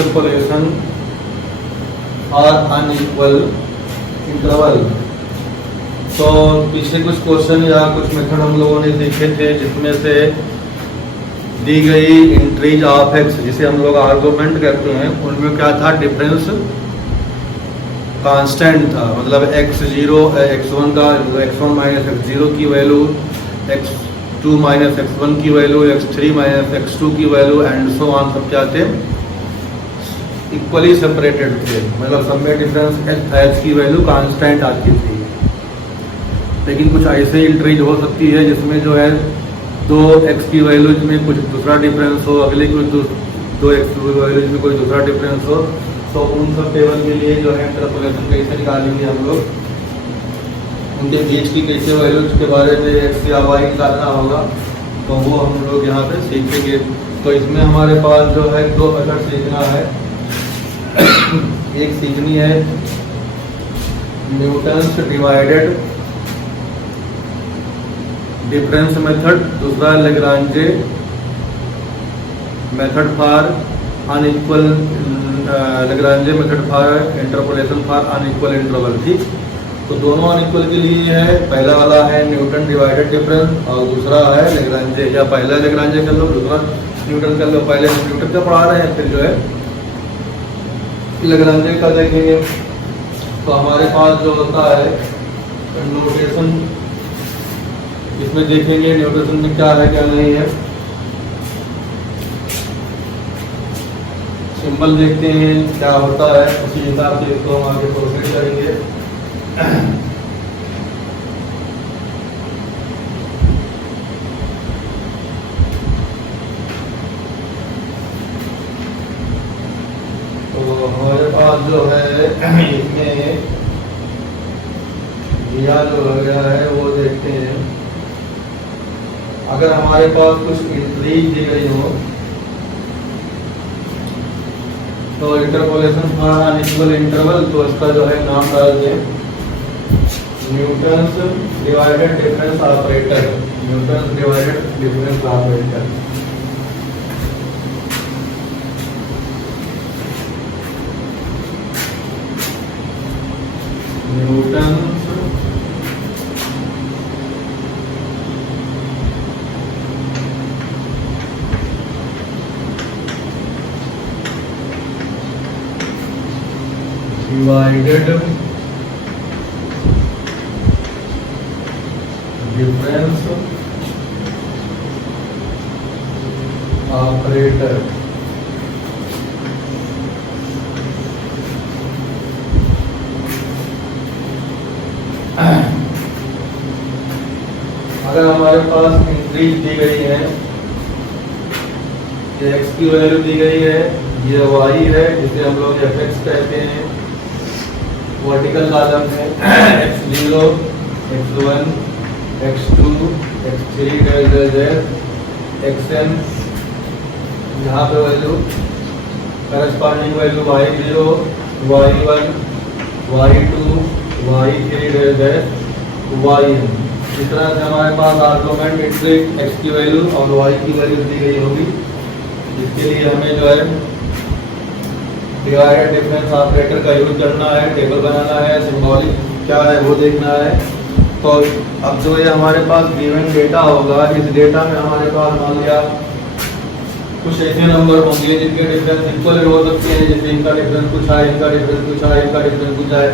Interpolation और unequal interval. तो पीछे कुछ क्वेश्चन या कुछ मेथड हम लोगों ने सीखे थे, जिसमें से दी गई इंट्रीज ऑफ एक्स, जिसे हम लोग आर्गुमेंट कहते हैं, उनमें क्या था, डिफरेंस कांस्टेंट था। मतलब x0 x1 का x1 माइनस x0 की वैल्यू, x2 माइनस x1 की वैल्यू, x3 माइनस x2 की वैल्यू एंड सो ऑन, सब क्या थे, इक्वली सेपरेटेड थे। मतलब सब में डिफरेंस h की वैल्यू कांस्टेंट आती थी। लेकिन कुछ ऐसे इंट्रीज हो सकती है जिसमें जो है दो x की वैल्यूज में कुछ दूसरा डिफरेंस हो, अगले कुछ दो x की वैल्यूज में कोई दूसरा डिफरेंस हो। तो उन सब टेबल के लिए जो है इंटरपोलेशन कैसे निकालेंगे हम लोग, उनके बीच की कैसे वैल्यूज के बारे में x या y निकालना होगा, तो वो हम लोग यहाँ पे सीखेंगे। तो इसमें हमारे पास जो है दो मेथड सीखना है। एक सीखनी है न्यूटन्स डिवाइडेड डिफरेंस मेथड, दूसरा Lagrange method for unequal, Lagrange method for interpolation for unequal interval. ठीक, तो दोनों अनइक्वल के लिए है। पहला वाला है न्यूटन डिवाइडेड डिफरेंस और दूसरा है लेग्रांजे, या पहला लेग्रांजे कर लो, दूसरा न्यूटन कर लो। पहले हम न्यूटन का पढ़ा रहे हैं, फिर जो है लेग्रांजे का देखेंगे। तो हमारे पास जो होता है नोटेशन, इसमें देखेंगे नोटेशन में क्या है क्या नहीं है। सिंबल देखते हैं क्या होता है, उसी हिसाब से इसको हम आगे प्रोसीड करेंगे। तो हमारे पास जो है इसमें दिया जो गया है वो देखते हैं। अगर हमारे पास कुछ इंट्रीज दी गई हो तो इंटरपोलेशन फॉर अनइक्वल इंटरवल, तो इसका जो है नाम डाल दें Newton's divided difference operator. Newton's divided difference operator. Newton's divided difference operator. अगर हमारे पास इंक्रीज दी गई है, ये x की वैल्यू दी गई है, ये y है जिसे हम लोग fx कहते हैं, वर्टिकल कॉलम है x0 x1 x2 x3 xn, यहाँ पे value corresponding value y0 y1 y2 y3 yn। इस तरह से हमारे पास आर्गुमेंट इंट्रीज x की वैल्यू और y की वैल्यू दी गई होगी। इसके लिए हमें जो है डिवाइडेड डिफरेंस ऑपरेटर का यूज करना है, टेबल बनाना है, सिंबॉलिक क्या है वो देखना है। तो अब जो ये हमारे पास गिवन डेटा होगा, इस डेटा में हमारे पास मान लिया कुछ ऐसे नंबर होंगे जिनके डिफरेंस इक्वल हो सकते हैं, जैसे इनका डिफरेंस कुछ है, इनका डिफरेंस कुछ है, इनका डिफरेंस कुछ है,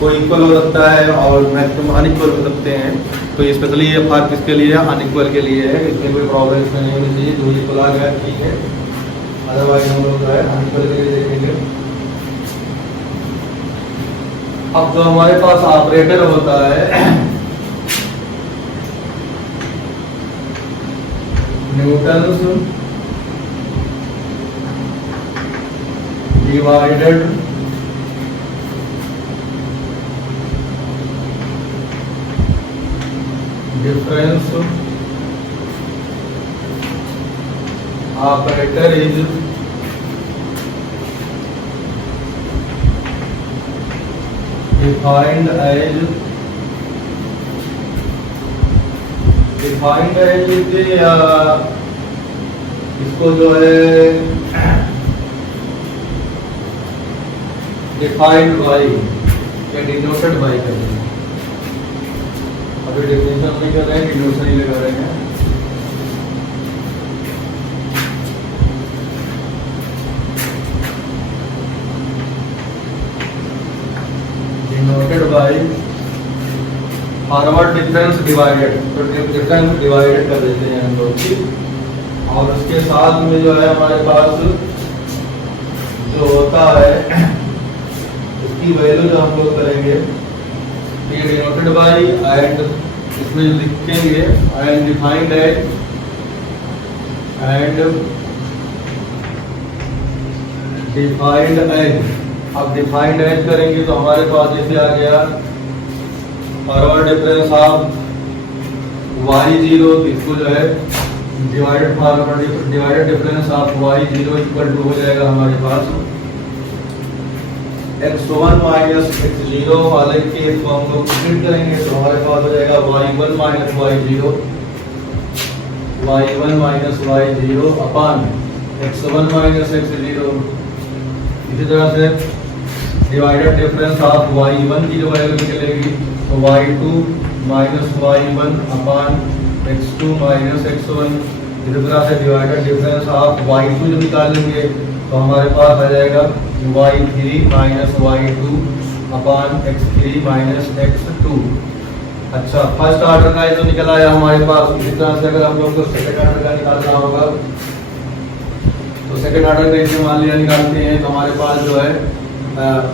कोई इक्वल हो सकता है और मैक्सिमम अनइक्वल हो सकते हैं। तो ये स्पेशली ये फॉर किसके लिए है, अनइक्वल के लिए है। इसमें कोई प्रॉब्लम इसमें नहीं होनी चाहिए, जो इक्वल आ गया ठीक है, अदरवाइज हम लोग जो है अनइक्वल के लिए देखेंगे। अब जो हमारे पास ऑपरेटर होता है Newton's divided difference operator is defined as या इसको जो है डिफाइंड बाई या डिनोटेड बाई करेंगे। अभी डेफिनेशन नहीं कर रहे हैं, डिनोशन ही लगा रहे हैं। Denoted by forward difference divided, तो डिफरेंस डिवाइडेड कर देते हैं हम लोग, ठीक। और उसके साथ में जो है हमारे पास जो होता है उसकी वैल्यू जो हम लोग करेंगे, ये डिनोटेड बाई एंड इसमें जो लिखेंगे and defined as and defined as. अब डिफाइंड एज करेंगे तो हमारे पास जैसे आ गया फॉरवर्ड डिफरेंस ऑफ y0, इसको जो है divided forward divided difference of y0 equal to हो जाएगा हमारे पास x1 माइनस x0 वाले केस को हम लोग स्प्लिट करेंगे तो हमारे पास हो जाएगा y1 minus y0 upon x1 minus x0। इसी तरह से डिवाइडेड डिफरेंस ऑफ y1 की जो वैल्यू निकलेगी तो y2 minus y1 upon x2 minus x1। इसी तरह से डिवाइडेड डिफरेंस ऑफ y2 जो निकालेंगे तो हमारे पास आ जाएगा y3 minus y2 upon x3 minus x2। अच्छा, फर्स्ट ऑर्डर का ये तो निकल आया हमारे पास। इसी तरह से अगर हम लोग को सेकंड ऑर्डर का निकालना होगा तो सेकंड ऑर्डर का इसे मान लिया निकालते हैं तो हमारे पास जो है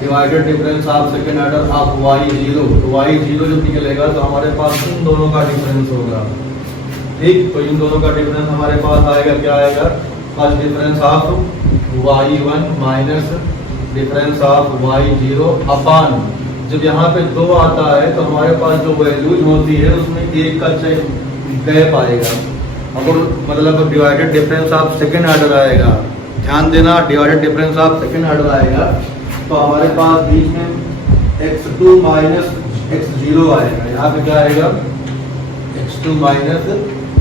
divided difference of second order of y0, तो y0 जब निकलेगा तो हमारे पास इन दोनों का डिफरेंस होगा, ठीक। तो इन दोनों का डिफरेंस हमारे पास आएगा, क्या आएगा, first difference of y1 minus difference of y0 upon, जब यहाँ पे 2 आता है तो हमारे पास जो वैल्यूज होती है उसमें एक का गैप आएगा। अब मतलब divided difference of second order आएगा, ध्यान देना, divided difference of second order आएगा तो हमारे पास बीच में x2 माइनस x0 आएगा। यहाँ पे क्या आएगा, x2 माइनस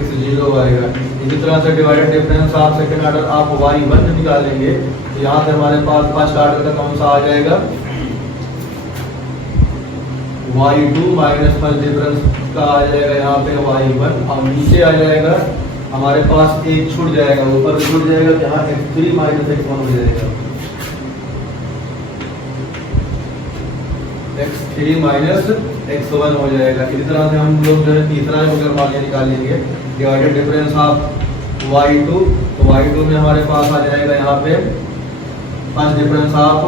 x0 आएगा। इसी तरह से divided difference of second order आप y1 निकालेंगे तो यहाँ पे हमारे पास फर्स्ट ऑर्डर का कौन सा आ जाएगा, y2 माइनस फर्स्ट डिफरेंस का आ जाएगा यहाँ पे y1, और नीचे आ जाएगा हमारे पास एक छूट जाएगा, ऊपर छूट जाएगा तो यहाँ x3 माइनस x1 हो जाएगा, x3 माइनस x1 हो जाएगा। इसी तरह से हम लोग जो है तीसरा अगर मान निकालेंगे डिवाइडेड डिफरेंस ऑफ y2, तो y2 में हमारे पास आ जाएगा यहाँ पे first difference of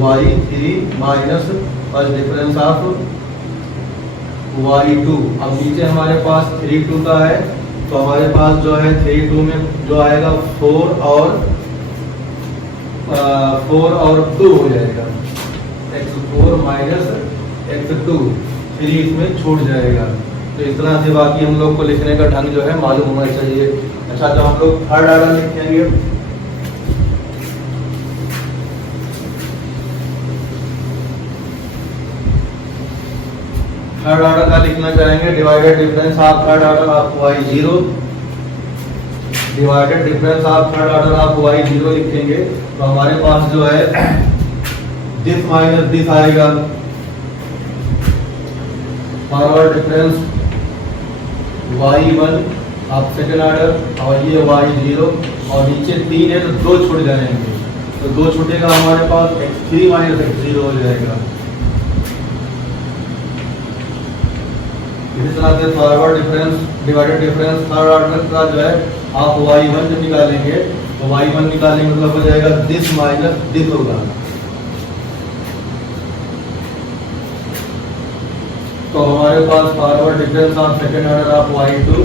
y3 minus first difference of y2। अब नीचे हमारे पास 3 2 का है तो हमारे पास जो है 3 2 में जो आएगा 4 और 2 हो जाएगा, x4 माइनस x2, 3 इसमें छूट जाएगा। तो इस तरह से बाकी हम लोग को लिखने का ढंग जो है मालूम होना चाहिए। अच्छा, तो हम लोग थर्ड ऑर्डर लिखेंगे, थर्ड ऑर्डर का लिखना चाहेंगे divided difference of third order of y0, divided difference of third order of y0 लिखेंगे तो हमारे पास जो है दिस माइनस दिस आएगा, फॉरवर्ड डिफरेंस y1 आप सेकंड ऑर्डर और ये y0, और नीचे 3 है तो 2 छूट जाएंगे तो 2 छूटेगा हमारे पास x3 माइनस x0 हो जाएगा। इसी तरह से forward difference divided difference third order का जो है आप y1 जब निकालेंगे तो y1 निकालेंगे मतलब हो जाएगा दिस माइनस दिस होगा। तो हमारे पास forward difference of second order of y2,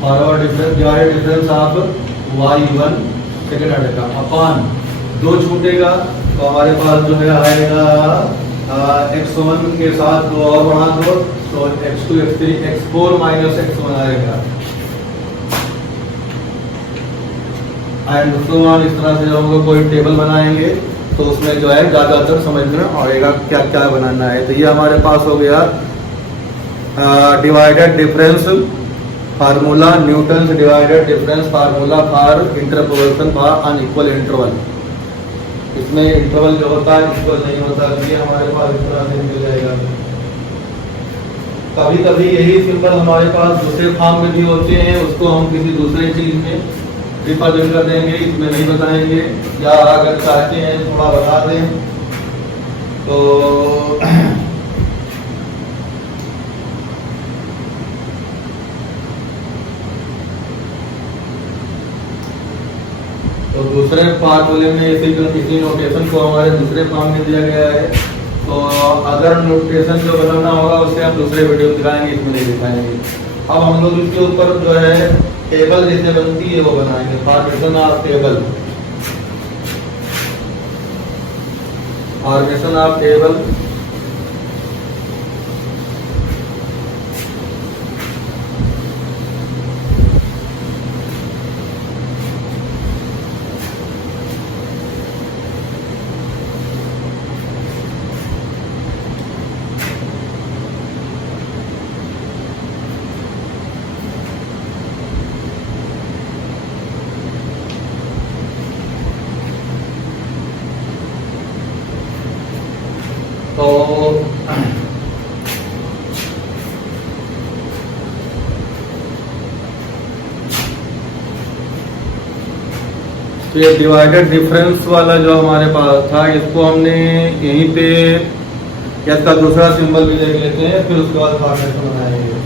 forward difference divided difference of y1 second order का अपॉन 2 छूटेगा तो हमारे पास जो है आएगा x1 के साथ 2 और बढ़ा दो तो x2 x3 x4 minus x1 आएगा, एंड सो ऑन। इस तरह से हम लोग कोई टेबल बनाएंगे तो उसमें जो है ज़्यादातर समझ में आएगा क्या क्या बनाना है। तो ये हमारे पास हो गया divided difference formula, Newton's divided difference formula for interpolation for unequal interval. इसमें इंटरवल जो होता है इक्वल नहीं होता, ये हमारे पास इस तरह से मिल जाएगा। कभी कभी यही सिंबल हमारे पास दूसरे फॉर्म में भी होते हैं, उसको हम किसी दूसरे चीज में रिप्रेजेंट कर देंगे, इसमें नहीं बताएंगे, या अगर चाहते हैं थोड़ा बता दें तो दूसरे फार्मूले में इसी नोटेशन को हमारे दूसरे फॉर्म में दिया गया है। तो अगर नोटेशन जो बनाना होगा उससे हम दूसरे वीडियो दिखाएंगे, इसमें नहीं दिखाएंगे। अब हम लोग इसके ऊपर जो है टेबल जैसे बनती है वो बनाएंगे, formation of table, formation of table. तो ये डिवाइडेड डिफरेंस वाला जो हमारे पास था, इसको हमने यहीं पे इसका दूसरा सिंबल भी देख लेते हैं, फिर उसके बाद फॉर्मेशन बनाएंगे।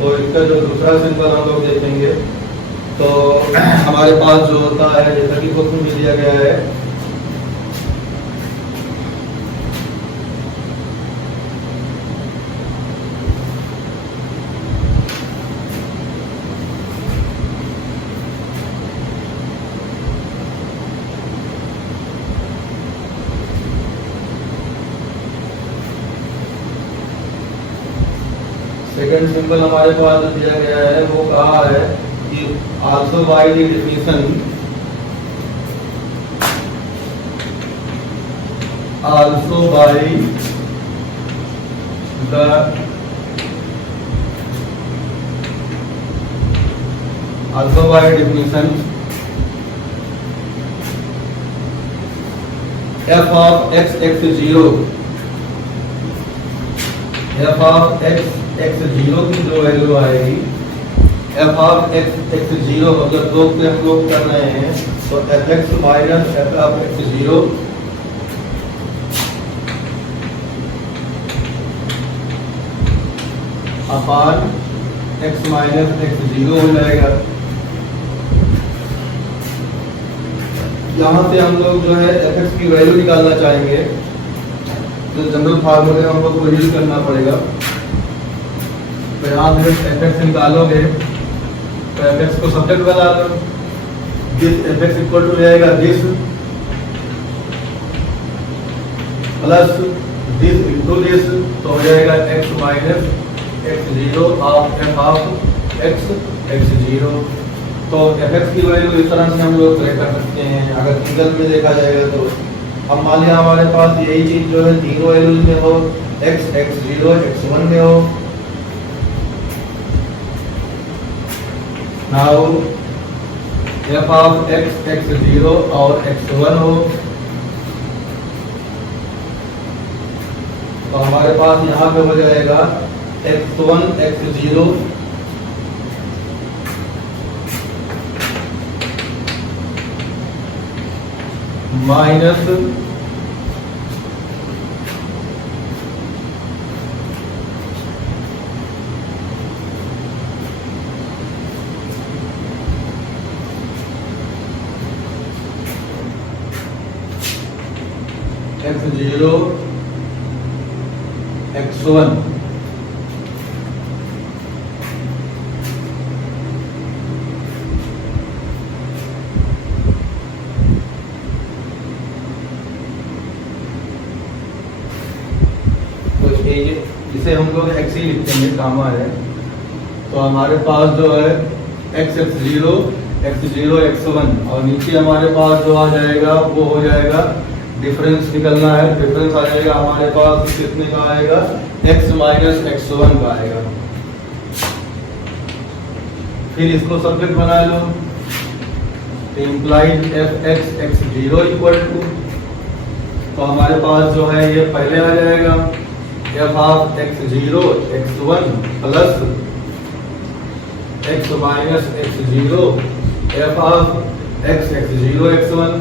तो इसका जो दूसरा सिंबल हम लोग देखेंगे तो हमारे पास जो होता है, जैसा कि बुक में दिया गया है, सेकंड सिंबल हमारे पास दिया गया है, वो कहा है कि also by the definition, also by the definition f of x0, f of x0 की जो वैल्यू आएगी, f of x0 मतलब दो पे हम लोग कर रहे हैं, तो fx minus f of x0 upon x minus x0 हो जाएगा। यहाँ से हम लोग जो है fx की वैल्यू निकालना चाहेंगे, तो जनरल फार्मूले हम लोग को यूज करना पड़ेगा। तो यहाँ से fx निकालोगे तो fx को सब्जेक्ट बना लो, दिस fx इक्वल टू रहेगा this plus this into this, तो हो जाएगा x minus x0 of f of x0। तो fx की वैल्यू इस तरह से हम लोग ट्रैक कर सकते हैं। अगर सिंगल में देखा जाएगा तो अब मान लिया हमारे पास यही चीज जो है तीनों वैल्यूज में हो, x, x0, x1 में हो। Now f of x, x0 और x1 हो, तो हमारे पास यहाँ पे हो जाएगा x1, x0 minus x0, x1 जिसे हम लोग x ही लिखते हैं, कामा है। तो हमारे पास जो है x, x0, x0, x1 और नीचे हमारे पास जो आ जाएगा वो हो जाएगा डिफरेंस निकलना है। डिफरेंस आ जाएगा हमारे पास कितने का आएगा, x माइनस x1 का आएगा। फिर इसको सब्जेक्ट बना लो, implied f x x0 equal to तो हमारे पास जो है ये पहले आ जाएगा f of x0 x1 plus x minus x0 f of x0 x1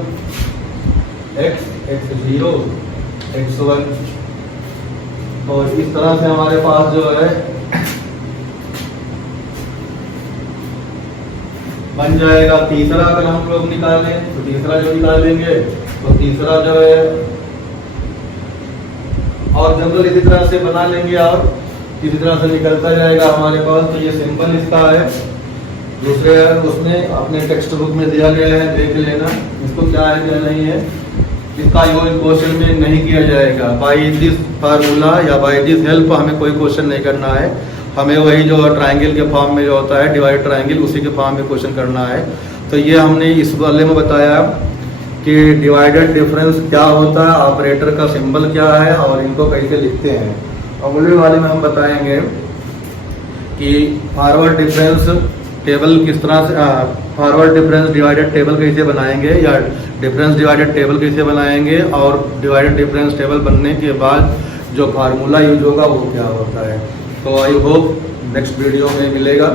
x0 x1। तो इस तरह से हमारे पास जो है बन जाएगा। तीसरा अगर हम लोग निकालें तो तीसरा जो निकालेंगे तो तीसरा जो है और जनरल इसी तरह से बना लेंगे और इसी तरह से निकलता जाएगा हमारे पास। तो ये सिंपल इसका है। दूसरे उसमें अपने टेक्स्ट बुक में दिया गया है, देख लेना इसको क्या है क्या नहीं है। इसका यूज क्वेश्चन में नहीं किया जाएगा। बाय दिस फार्मूला या बाय दिस हेल्प हमें कोई क्वेश्चन नहीं करना है। हमें वही जो ट्रायंगल के फॉर्म में जो होता है डिवाइड ट्रायंगल, उसी के फॉर्म में क्वेश्चन करना है। तो ये हमने इस वाले में बताया कि डिवाइडेड डिफरेंस क्या होता है, ऑपरेटर का सिंबल क्या है और इनको कैसे लिखते हैं। अगले वाले में हम बताएंगे कि फॉरवर्ड डिफरेंस टेबल किस तरह से, फॉरवर्ड डिफरेंस डिवाइडेड टेबल कैसे बनाएंगे या डिफरेंस डिवाइडेड टेबल कैसे बनाएंगे और डिवाइडेड डिफरेंस टेबल बनने के बाद जो फार्मूला यूज होगा वो क्या होता है। तो आई होप नेक्स्ट वीडियो में मिलेगा।